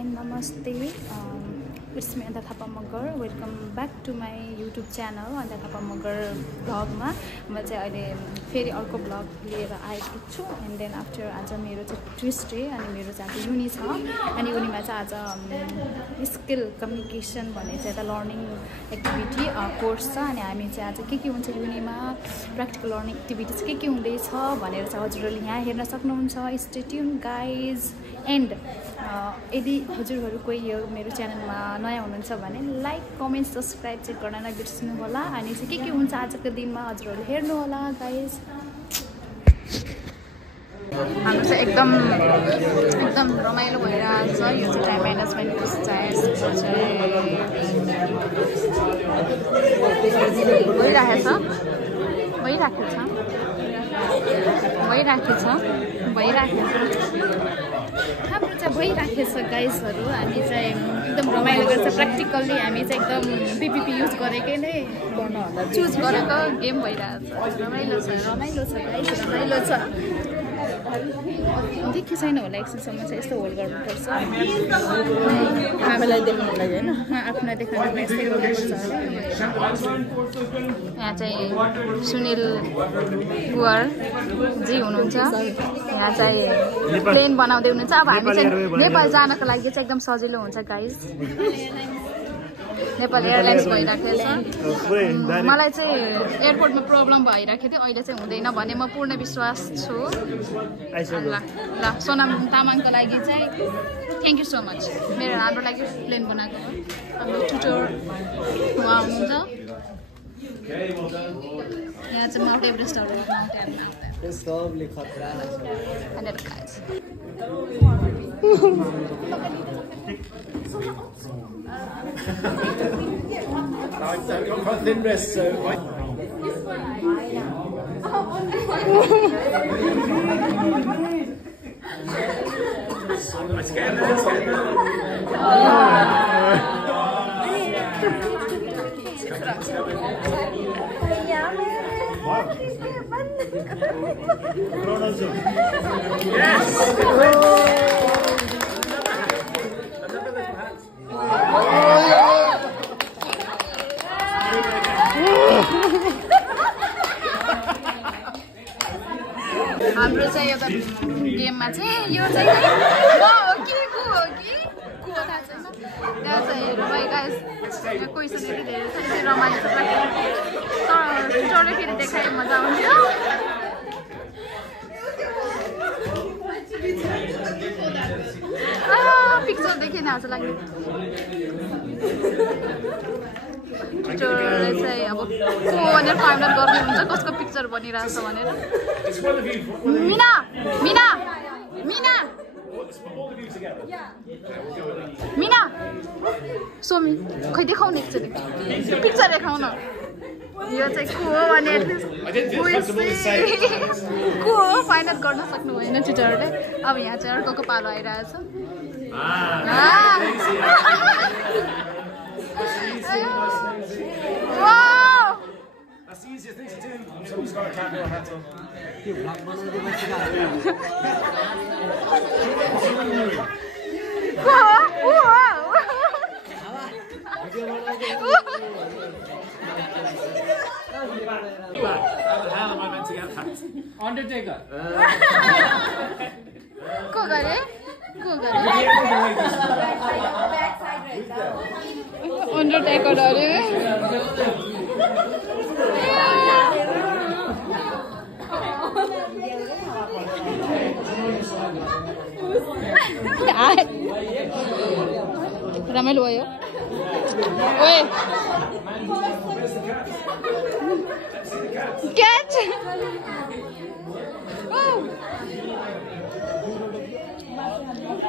and namaste. It's me Anta Thapa Magar. Welcome back to my YouTube channel Anta Thapa Magar vlog ma. म चाहिँ अहिले फेरि अर्को vlog लिएर आएको छु and then after आज मेरो चाहिँ Tuesday अनि मेरो चाहिँ आज युनि छ अनि युनिमा चाहिँ आज स्किल कम्युनिकेसन भन्ने चाहिँ एउटा लर्निङ एक्टिभिटी कोर्स छ अनि हामी चाहिँ आज के हुन्छ युनिमा प्र्याक्टिकल लर्निङ एक्टिभिटिज के हुँदैछ भनेर चाहिँ हजुरहरूले यहाँ हेर्न सक्नुहुन्छ. Stay tune guys. एन्ड यदि हजुरहरू कोही यो मेरो च्यानलमा नयाँ हुनुहुन्छ भने लाइक कमेन्ट सब्सक्राइब चाहिँ गर्न नबिर्सनु होला अनि चाहिँ के हुन्छ आजको दिनमा हजुरहरूले हेर्नु होला गाइज. हाम्रो चाहिँ एकदम रमाइलो भइरहेको छ. यो चाहिँ टाइम म्यानेजमेन्टको हाम्रो चाहिँ भइराखेछ गाइजहरू. हामी चाहिँ एकदम रमाइलो गर्छ. प्र्याक्टिकल्ली हामी चाहिँ एकदम पिपिपी युज गरेकै नै चुज गरेको गेम भइरहेको छ. रमाइलो छ गाइज, रमाइलो छ. देखि छैन होला एकछिनसम्म चाहिँ यस्तो होल्ड गर्नुपर्छ आफूलाई देखाउनु लागि होइन, आफूलाई देखाउनु यस्तै गर्नुपर्छ अरे. यहाँ चाहिँ सुनिल कुवरजी हुनुहुन्छ. यहाँ चाहिँ प्लेन बनाउँदै हुनुहुन्छ. अब हामी चाहिँ नेपाल जानको लागि चाहिँ एकदम सजिलो हुन्छ गाइज. नेपाल एयरलाइन्स भइराखेको छ. मलाई चाहिँ एयरपोर्टमा प्रब्लम भइराखेको थियो, अहिले चाहिँ हुँदैन भन्ने म पूर्ण विश्वास छु. ल सोनाम तामाङको लागि चाहिँ थ्याङ्क यू सो मच. मेरो हाम्रो लागि प्लेन बनाएको हो. हाम्रो ट्युटर उहाँ हुनुहुन्छ. यहाँ चाहिँ Mount एभरेस्टहरू I've got quite thin wrists, so let's get there. Yes! हाम्रो चाहिँ एउटा गेममा चाहिँ यो चाहिँ हो कि को थाहा छैन. यहाँ चाहिँ हेर्नु भयो गाइस, क्वेसनहरू धेरै छ. रमाइलो छ. टिचरले फेरि देखाए मजा आउँथ्यो. पिक्चर देखेन आज लाग्यो. टिचरले चाहिँ अब को भनेर फाइन्ड आउट गर्ने हुन्छ कसको पिक्चर बनिरहेछ भनेर. मिना मिना मिना मिना सोमी खै देखाउनु एकचोटि पिक्चर देखाउन. यो चाहिँ को हो भने को हो फाइन्ड आउट गर्न सक्नु भएन टिचरले. अब यहाँ चाहिँ अर्को पालो आइरहेछ. that's the easiest thing to do. Someone's got a camera hat on. How the hell am I meant to get that? Undertaker. Go gare? Undertaker dare. रमाइलो भयो. ओए क्याच.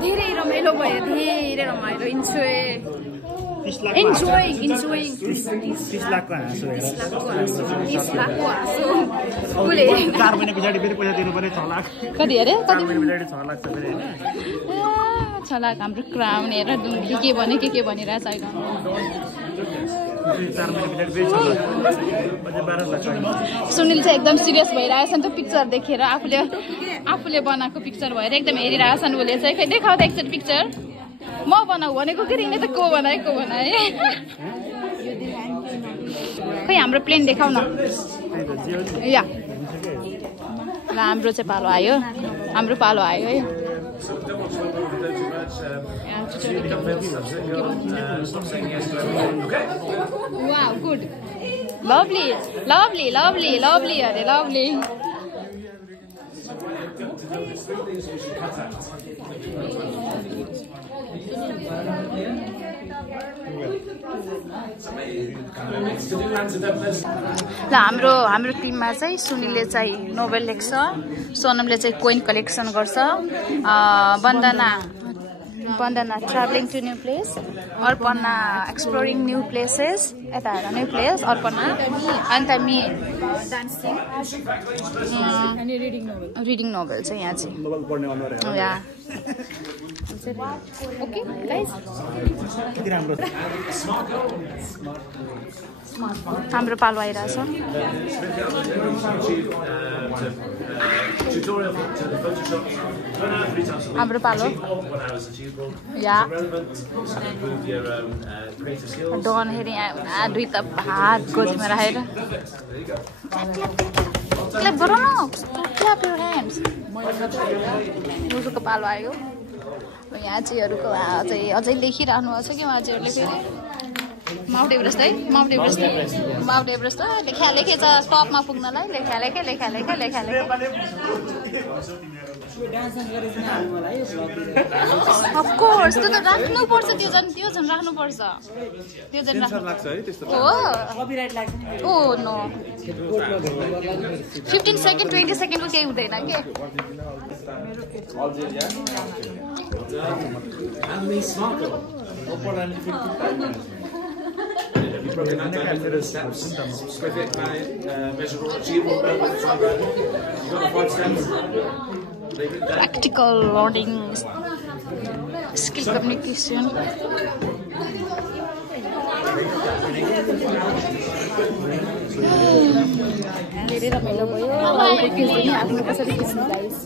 धेरै रमाइलो भयो, धेरै रमाइलो. इन्जोइङ 30 लाखको हाँसो हेर. 30 लाखको हाँसो. 4 महिना पछाडि फेरि पैसा दिनु पर्ने 6 लाख. कति अरे? 4 महिना पछाडि 6 लाख छ फेरि हैन. 6 लाख हाम्रो क्राउन हेर के भने के भनिरहेछ अहिले. सुनिल चाहिँ एकदम सिरियस भइरहेछ नि त पिक्चर देखेर आफूले बनाएको पिक्चर भएर एकदम हेरिरहेछन् उसले चाहिँ खै देखाउ त एकचोटि पिक्चर म बनाऊ भनेको कि रिने त को बनाए खै हाम्रो प्लेन देखाउ न या ल हाम्रो चाहिँ पालो आयो है Wow, good. Lovely अरे lovely. ल हाम्रो टिममा चाहिँ सुनिलले चाहिँ नोभेल लेख्छ, सोनमले चाहिँ कोइन कलेक्सन गर्छ, Vandana traveling to new place, Arpana exploring new places, new place, Arpana, and me dancing and reading novels. Yeah. Okay, guys. हाम्रो पालो आइरहेछ हाम्रो पालो या डन हेरी दुई त हात गोजीमा राखेर क्ल्याप गर न क्ल्याप योर ह्यान्ड्स मुजुको पालो आयो यहाँ चाहिँहरूको चाहिँ अझै लेखिरहनु भएको छ कि उहाँहरूले फेरि माउन्ट एभरेस्ट लेखेछ टपमा पुग्नलाई लेखा अफ कोर्स त्यो त राख्नुपर्छ त्यो झन् राख्नुपर्छ त्यो झन् हो ओ नो 15 सेकेन्ड 20 सेकेन्डको केही हुँदैन के Broken that down into the steps. Split it by measurable, achievable, you got the 5 steps. Practical learning, skill communication. धेरै रमाइलो भयो आफ्नो कसरी खिच्नु गाइस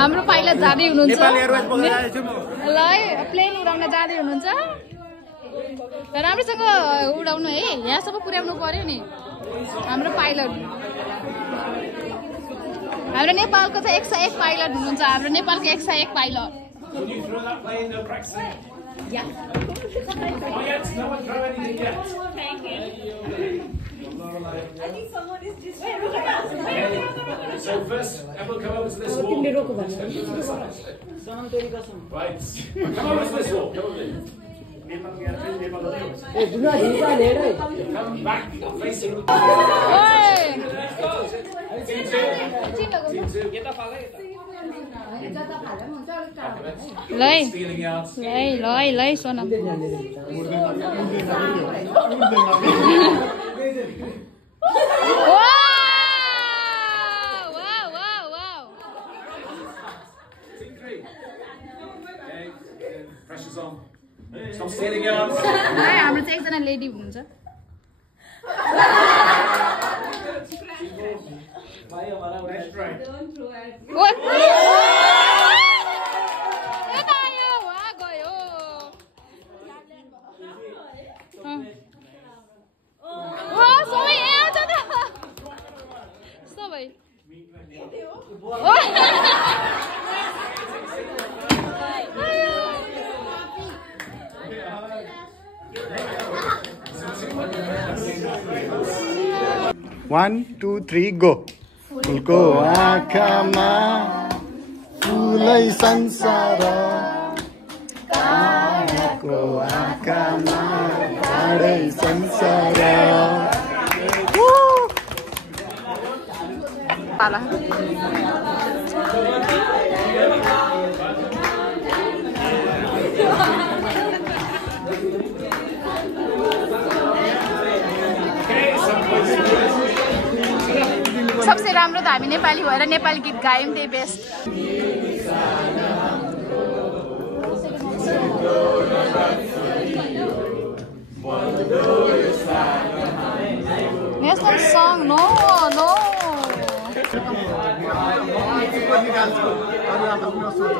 हाम्रो पाइलट जाँदै हुनुहुन्छ ल प्लेन उडाउन जाँदै हुनुहुन्छ राम्रोसँग उडाउनु है यहाँसम्म पुर्याउनु पर्यो नि हाम्रो पाइलट हाम्रो नेपालको चाहिँ 101 पाइलट हुनुहुन्छ हाम्रो नेपालको 101 pilot I think someone is just So first, everyone come over to this wall. Right. Come over to this wall. Come over there. Come back, facing. Lay, Sonam. Wow! Okay, pressure's on. Stop stealing yards. Hey, हाम्रो चाहिँ एकजना lady हुनुहुन्छ One, 2, 3, go. फुलको आँखामा फुलै संसार काँडाको आँखामा काँडै संसार पाला सबसे राम्रो त हामी नेपाली भएर नेपाली गीत गायौं त्यही बेस्ट नेशनल सङ नो को निकाल्छु अरु आफ्नो सोच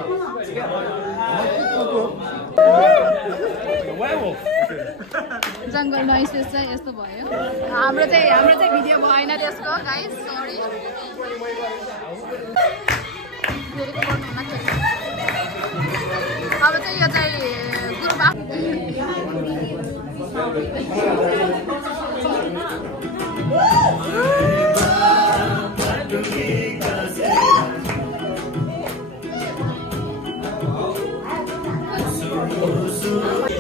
जंगल नोइसेस चाहिँ यस्तो भयो हाम्रो चाहिँ भिडियो भएन त्यसको गाइस सरी अब चाहिँ यो चाहिँ गुरुबा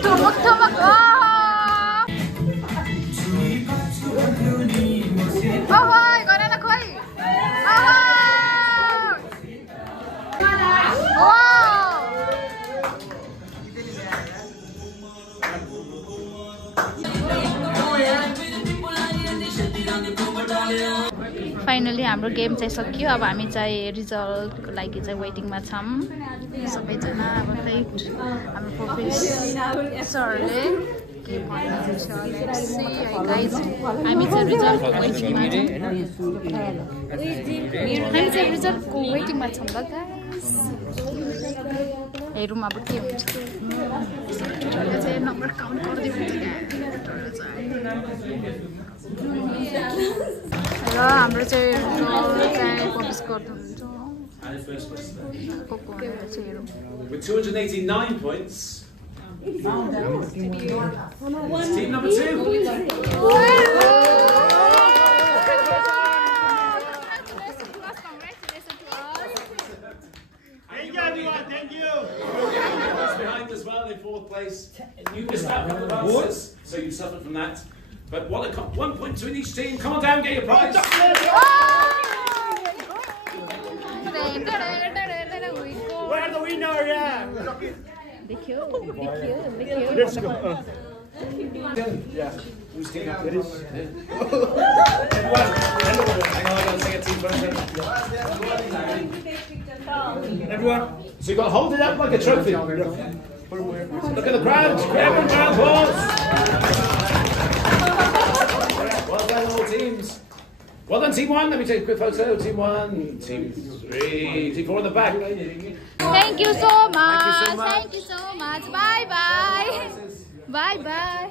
टमक गरेन खोइ फाइनली हाम्रो गेम चाहिँ सक्यो अब हामी चाहिँ रिजल्टको लागि चाहिँ वेटिङमा छौँ सबैजना अब लेट हाम्रो प्रोफेसरले के भन्नुहुन्छ गाइज हामी चाहिँ रिजल्टको वेटिङमा छौँ ल गाइज हेरौँ अब के हुन्छ चाहिँ नम्बर काउन्ट गर्दै हुन्छ र हाम्रो चाहिँ पब्लिस गर्नुहुन्छ With 289 points, it's team number 2. Thank you. Behind as well in 4th place. You missed out on the answers, so you suffered from that. But 1 point to each team. Come on down, get your prize. We're the winner, yeah. Let's go. Yeah. Who's team? It is. Everyone. So you've got to hold it up like a trophy. Look at the crowd. Everyone round applause. Well done, all teams. Well done, team 1. Let me take a quick photo. Team 1, team 3, team 4 in the back. Thank you so much. Thank you so much. Bye bye. Bye bye.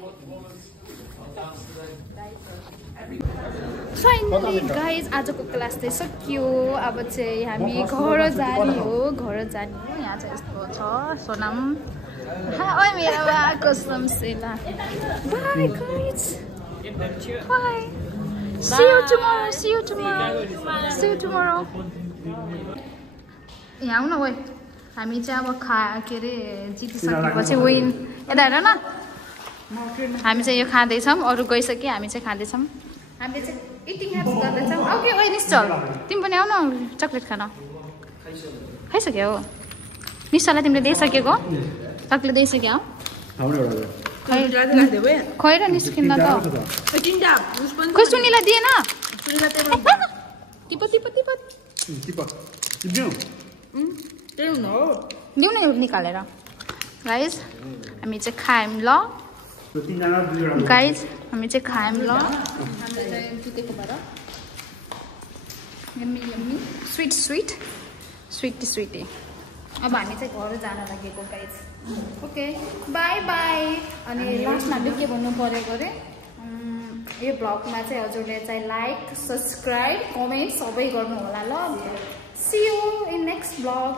Finally guys, आजको class चाहिँ सकियो अब चाहिँ हामी घर जाने हो यहाँ चाहिँ यस्तो छ सोनाम ओइ मेरो कसम सेला bye guys bye see you tomorrow यहाँ आउन ओइ हामी चाहिँ अब के अरे जितिसकेपछि विन यता हेर न हामी चाहिँ यो खाँदैछौँ अरू गइसक्यो हामी चाहिँ खाँदैछौँ हामीले चाहिँ इटिङ ह्याप्स गर्दैछौँ ओके ओइ निश्चल तिमी पनि आउन चक्लेट खान खाइसक्यो हो निश्चललाई तिमीले दिइसकेको चक्लेट दिइसक्यो खै र निस्किन्न त खोइ सुनिलाई दिएन दिउँ न निकालेर गाइज हामी चाहिँ खायौँ ल गाइज हामी चाहिँ खायौँ ल हामीले चाहिँ जितेको भएर यम्मी स्विटी अब हामी चाहिँ घर जान लागेको गाइज ओके बाई बाई अनि लास्टमा हामीले के भन्नु परेको अरे यो ब्लगमा चाहिँ हजुरले चाहिँ लाइक सब्सक्राइब कमेन्ट सबै गर्नु होला ल see you in next blog